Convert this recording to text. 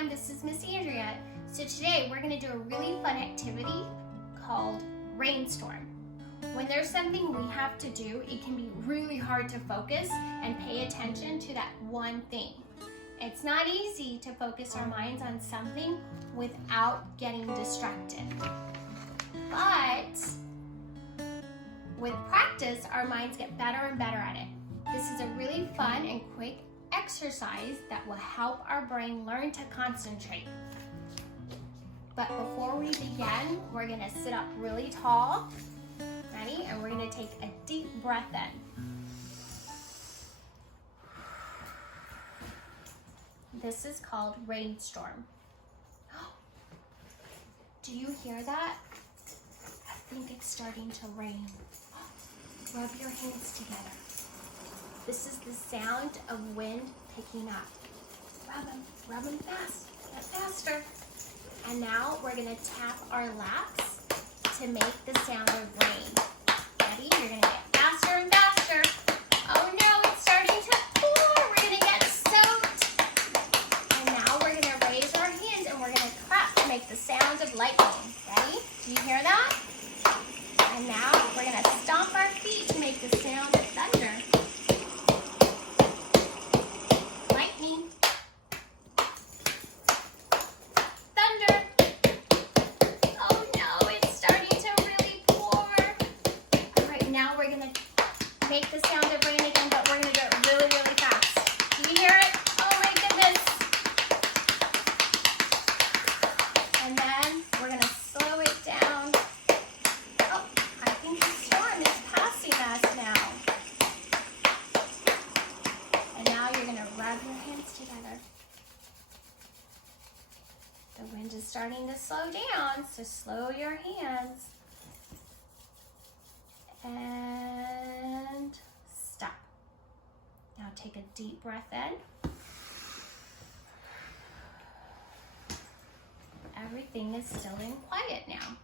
everyone, this is Miss Andrea. So today we're going to do a really fun activity called Rainstorm. When there's something we have to do, it can be really hard to focus and pay attention to that one thing. It's not easy to focus our minds on something without getting distracted. But with practice, our minds get better and better at it. This is a really fun and quick exercise that will help our brain learn to concentrate. But before we begin, we're going to sit up really tall. Ready? And we're going to take a deep breath in. This is called Rainstorm. Do you hear that? I think it's starting to rain. Rub your hands together. This is the sound of wind picking up. Rub them fast, get faster. And now we're gonna tap our laps to make the sound of rain. Ready? You're gonna get faster and faster. Oh no, it's starting to pour. We're gonna get soaked. And now we're gonna raise our hands and we're gonna clap to make the sound of lightning. Ready? Do you hear that? And now we're gonna stomp our feet to make the sound of thunder. Make the sound of rain again, but we're going to do it really, really fast. Do you hear it? Oh my goodness. And then we're going to slow it down. Oh, I think the storm is passing us now. And now you're going to rub your hands together. The wind is starting to slow down, so slow your hands. And stop. Now take a deep breath in. Everything is still in quiet now.